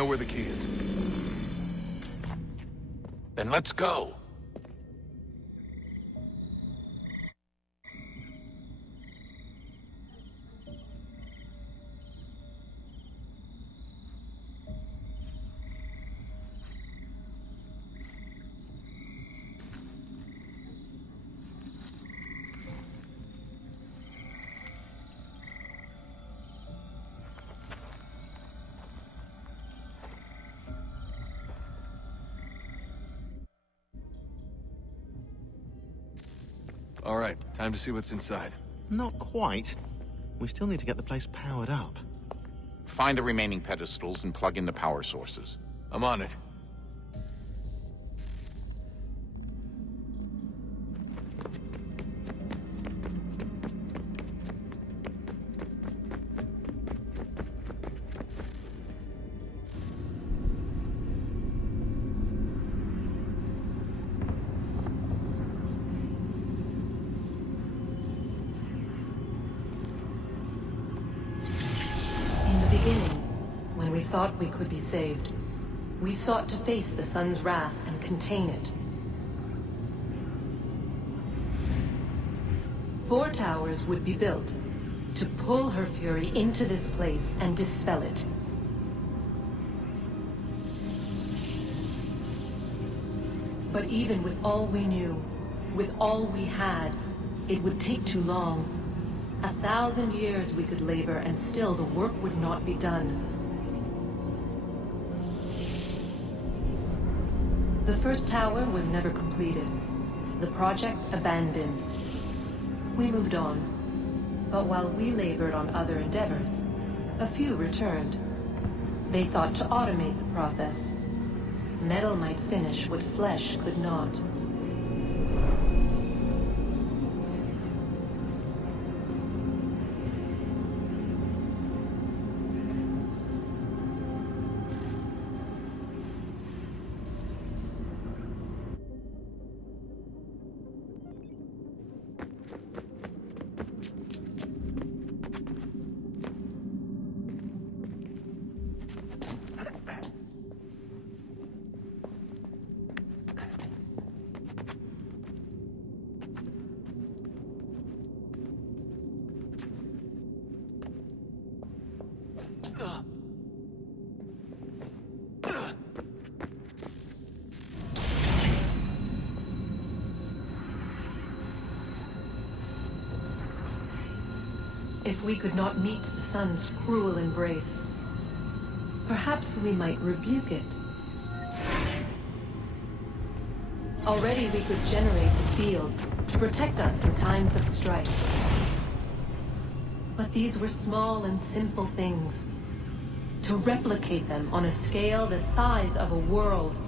know where the key is. Then let's go! All right, time to see what's inside. Not quite. We still need to get the place powered up. Find the remaining pedestals and plug in the power sources. I'm on it. When we thought we could be saved, we sought to face the sun's wrath and contain it. 4 towers would be built to pull her fury into this place and dispel it. But even with all we knew, with all we had, it would take too long. 1,000 years we could labor and still the work would not be done. The first tower was never completed. The project abandoned. We moved on. But while we labored on other endeavors, a few returned. They thought to automate the process. Metal might finish what flesh could not. If we could not meet the sun's cruel embrace, perhaps we might rebuke it. Already we could generate the fields to protect us in times of strife. But these were small and simple things. To replicate them on a scale the size of a world,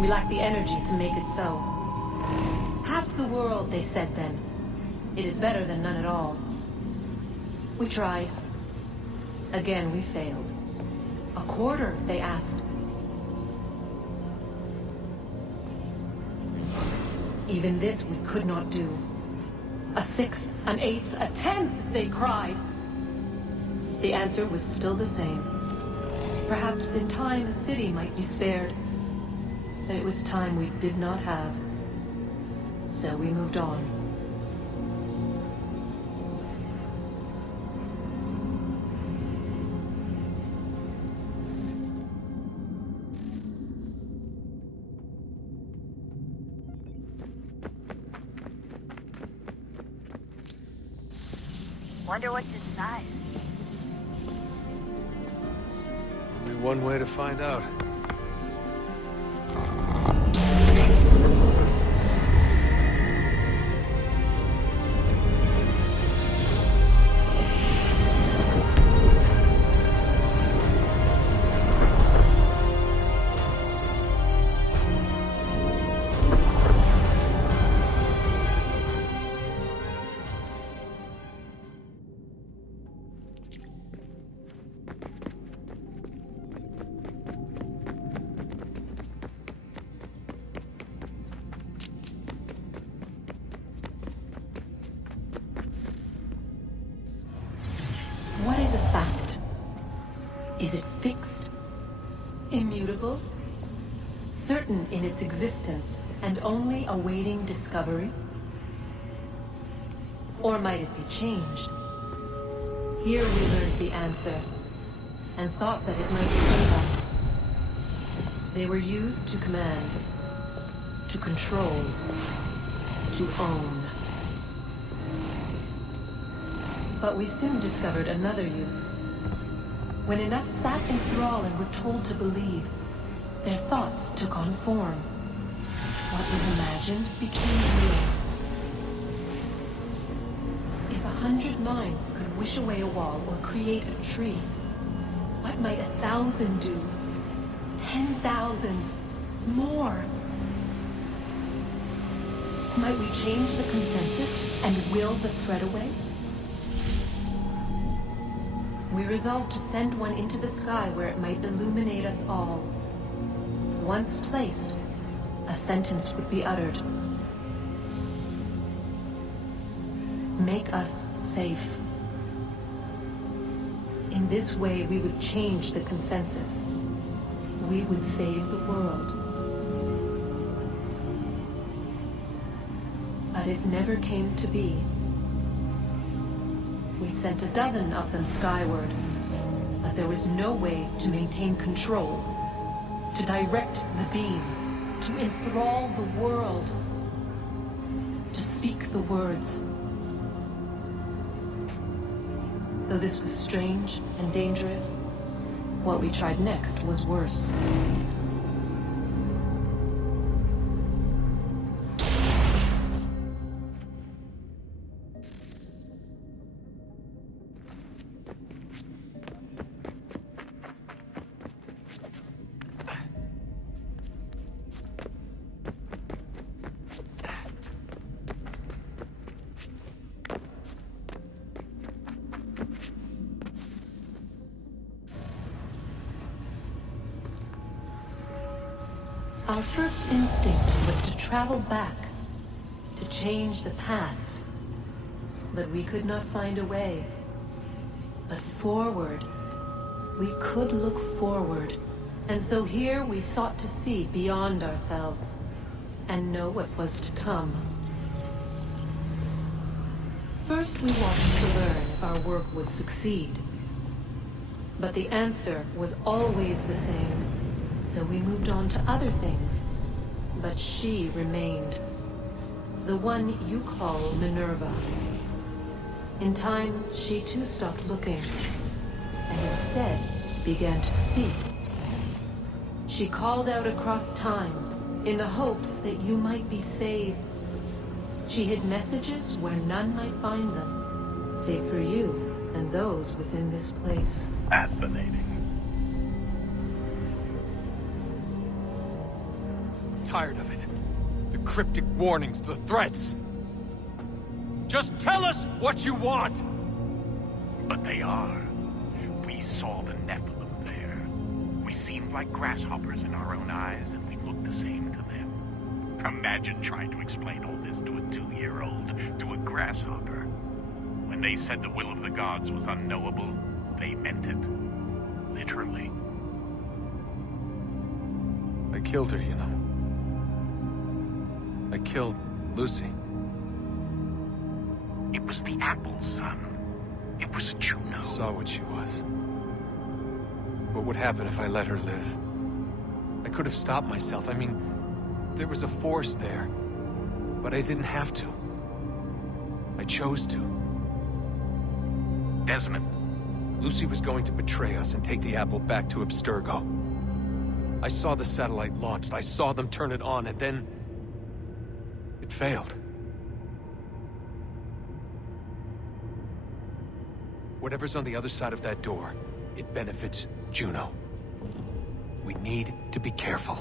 we lack the energy to make it so. Half the world, they said then. It is better than none at all. We tried. Again, we failed. A quarter, they asked. Even this we could not do. A 6th, an 8th, a 10th, they cried. The answer was still the same. Perhaps in time a city might be spared. But it was time we did not have. So we moved on. Wonder what's inside. Only one way to find out. Is it fixed? Immutable? Certain in its existence and only awaiting discovery? Or might it be changed? Here we learned the answer, and thought that it might save us. They were used to command, to control, to own. But we soon discovered another use. When enough sat in thrall and were told to believe, their thoughts took on form. What was imagined became real. If 100 minds could wish away a wall or create a tree, what might 1,000 do? 10,000? More? Might we change the consensus and will the threat away? We resolved to send one into the sky where it might illuminate us all. Once placed, a sentence would be uttered. Make us safe. In this way, we would change the consensus. We would save the world. But it never came to be. We sent a dozen of them skyward, but there was no way to maintain control, to direct the beam, to enthrall the world, to speak the words. Though this was strange and dangerous, what we tried next was worse. Our first instinct was to travel back, to change the past. But we could not find a way. But forward, we could look forward. And so here we sought to see beyond ourselves, and know what was to come. First we watched to learn if our work would succeed. But the answer was always the same. So we moved on to other things, but she remained. The one you call Manurva. In time, she too stopped looking, and instead began to speak. She called out across time, in the hopes that you might be saved. She hid messages where none might find them, save for you and those within this place. Fascinating. Tired of it. The cryptic warnings, the threats. Just tell us what you want! But they are. We saw the Nephilim there. We seemed like grasshoppers in our own eyes, and we looked the same to them. Imagine trying to explain all this to a 2-year-old, to a grasshopper. When they said the will of the gods was unknowable, they meant it. Literally. I killed her, you know. I killed Lucy. It was the apple, son. It was Juno. I saw what she was. What would happen if I let her live? I could have stopped myself. I mean, there was a force there. But I didn't have to. I chose to. Desmond. Lucy was going to betray us and take the apple back to Abstergo. I saw the satellite launched. I saw them turn it on, and then it failed. Whatever's on the other side of that door, it benefits Juno. We need to be careful.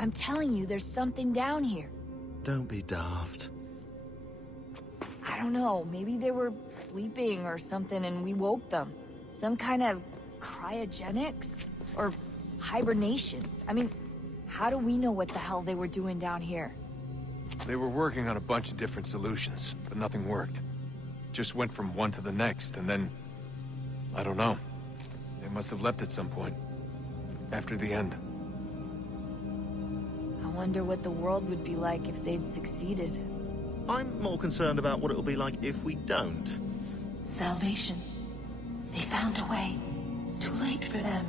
I'm telling you, there's something down here. Don't be daft. I don't know, maybe they were sleeping or something and we woke them. Some kind of cryogenics? Or hibernation? I mean, how do we know what the hell they were doing down here? They were working on a bunch of different solutions, but nothing worked. Just went from one to the next, and then... I don't know. They must have left at some point. After the end. I wonder what the world would be like if they'd succeeded. I'm more concerned about what it'll be like if we don't. Salvation. They found a way. Too late for them,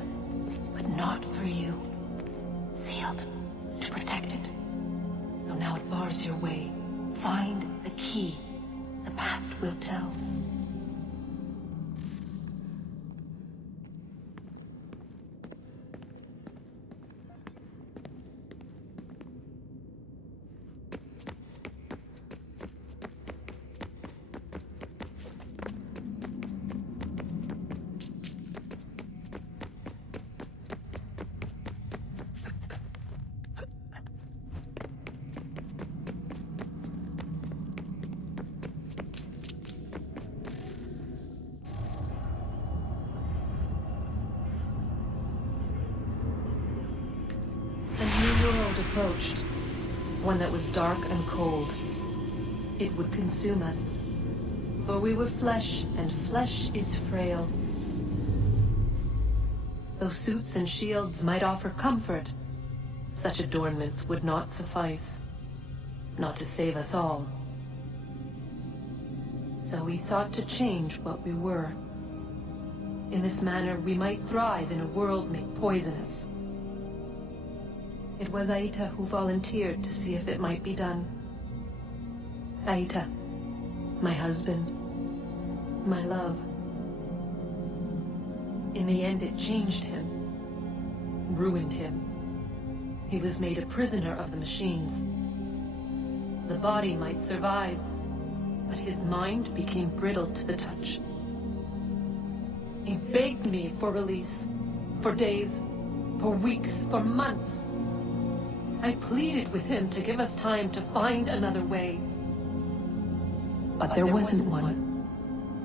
but not for you. Sealed to protect it. Though now it bars your way. Find the key. The past will tell. Approached, one that was dark and cold. It would consume us, for we were flesh, and flesh is frail. Though suits and shields might offer comfort, such adornments would not suffice, not to save us all. So we sought to change what we were. In this manner, we might thrive in a world made poisonous. It was Aita who volunteered to see if it might be done. Aita, my husband, my love. In the end, it changed him, ruined him. He was made a prisoner of the machines. The body might survive, but his mind became brittle to the touch. He begged me for release, for days, for weeks, for months. I pleaded with him to give us time to find another way. But there wasn't one.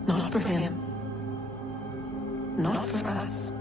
Not for him. Not for us.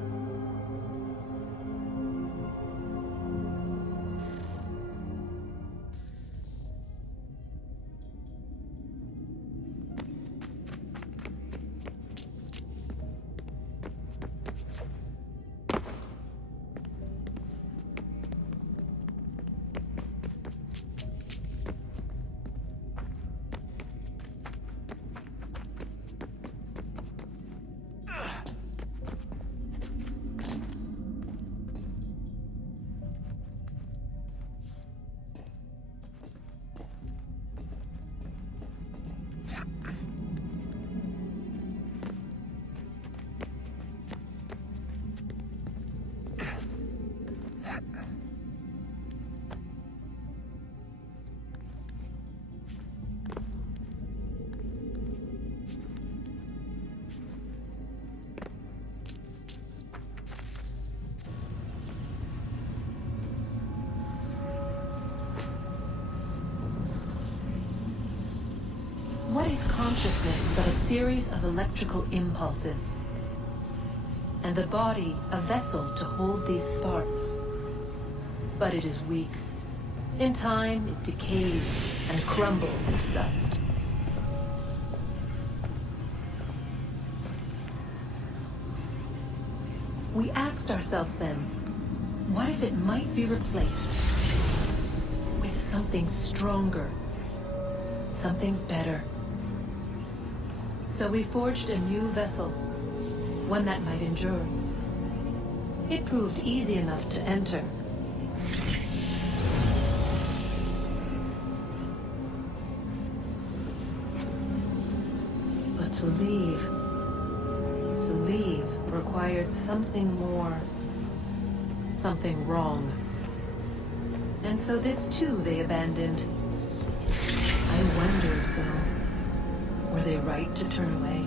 What is consciousness but a series of electrical impulses? And the body a vessel to hold these sparks. But it is weak. In time, it decays and crumbles into dust. We asked ourselves then, what if it might be replaced with something stronger, something better? So we forged a new vessel, one that might endure. It proved easy enough to enter. But to leave required something more, something wrong. And so this too they abandoned. I wondered, though, were they right to turn away?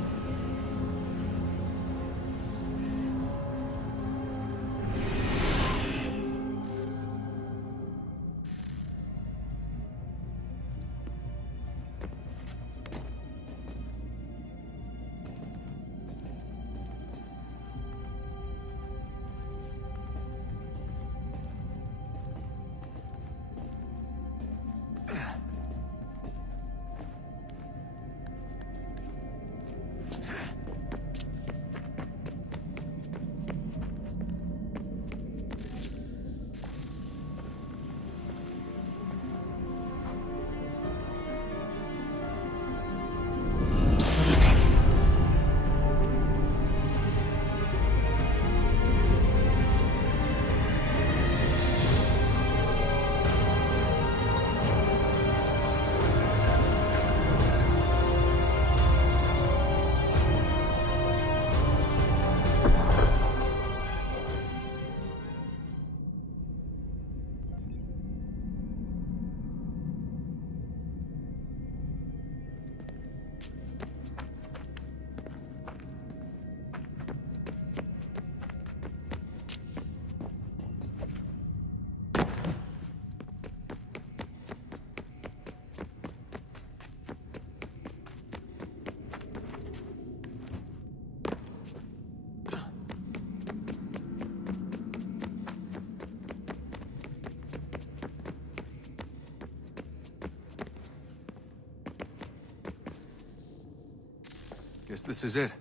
Guess this is it.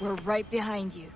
We're right behind you.